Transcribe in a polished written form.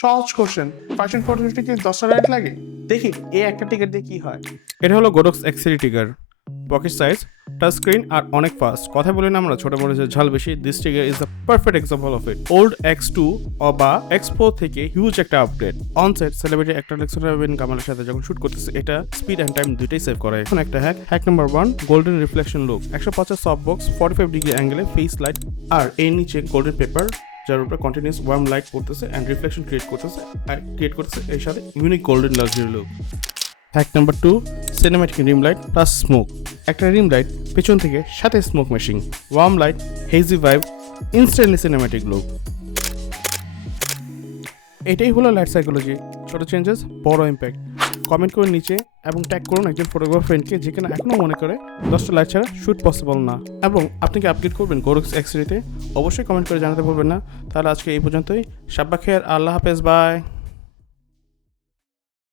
সহজ question, fashion ফটোশুটে কি 10টা লাইট লাগে? দেখি এই একটা টিকেট দিয়ে কি হয়। এটা হলো গোডক্স এক্সেল trigger, pocket size, touch screen আর অনেক ফাস্ট। কথা বলি না আমরা ছোট মরিচের ঝাল বেশি, this trigger is the perfect example of it. Old X2 বা X4 থেকে হিউজ একটা আপডেট। অনসেট সেলিব্রিটি অ্যাক্টর কামালের সাথে যখন শুট করতেছে, এটা স্পিড অ্যান্ড টাইম দুইটাই সেভ করে। এখন একটা hack number 1, golden reflection look. 150 soft box, 45 degree অ্যাঙ্গেলে ফেস লাইট আর এর নিচে গোল্ডেন পেপার, যার উপরে কন্টিনিউস ওয়ার্ম লাইট পড়তেছে অ্যান্ড রিফ্লেকশন ক্রিয়েট করতেছে এর সাথে unique golden luxury look. Hack number 2, cinematic rim light plus smoke. একটা রিম লাইট পেছন থেকে সাথে স্মোক মেশিং, warm light, hazy vibe, instantly cinematic look. এটাই হলো লাইট সাইকোলজি, ছোট চেঞ্জেস বড় ইম্প্যাক্ট। কমেন্ট করুন নিচে এবং ট্যাগ করুন একজন ফটোগ্রাফার ফ্রেন্ডকে যেখানে এখনও মনে করে 10টা লাইট ছাড়া শ্যুট পসিবল না। এবং আপনি কি আপডেট করবেন গোডক্স এক্সরিতে? অবশ্যই কমেন্ট করে জানাতে ভুলবেন না। তাহলে আজকে এই পর্যন্তই। সাব্বা খেয়ার, আল্লাহ হাফেজ, বাই।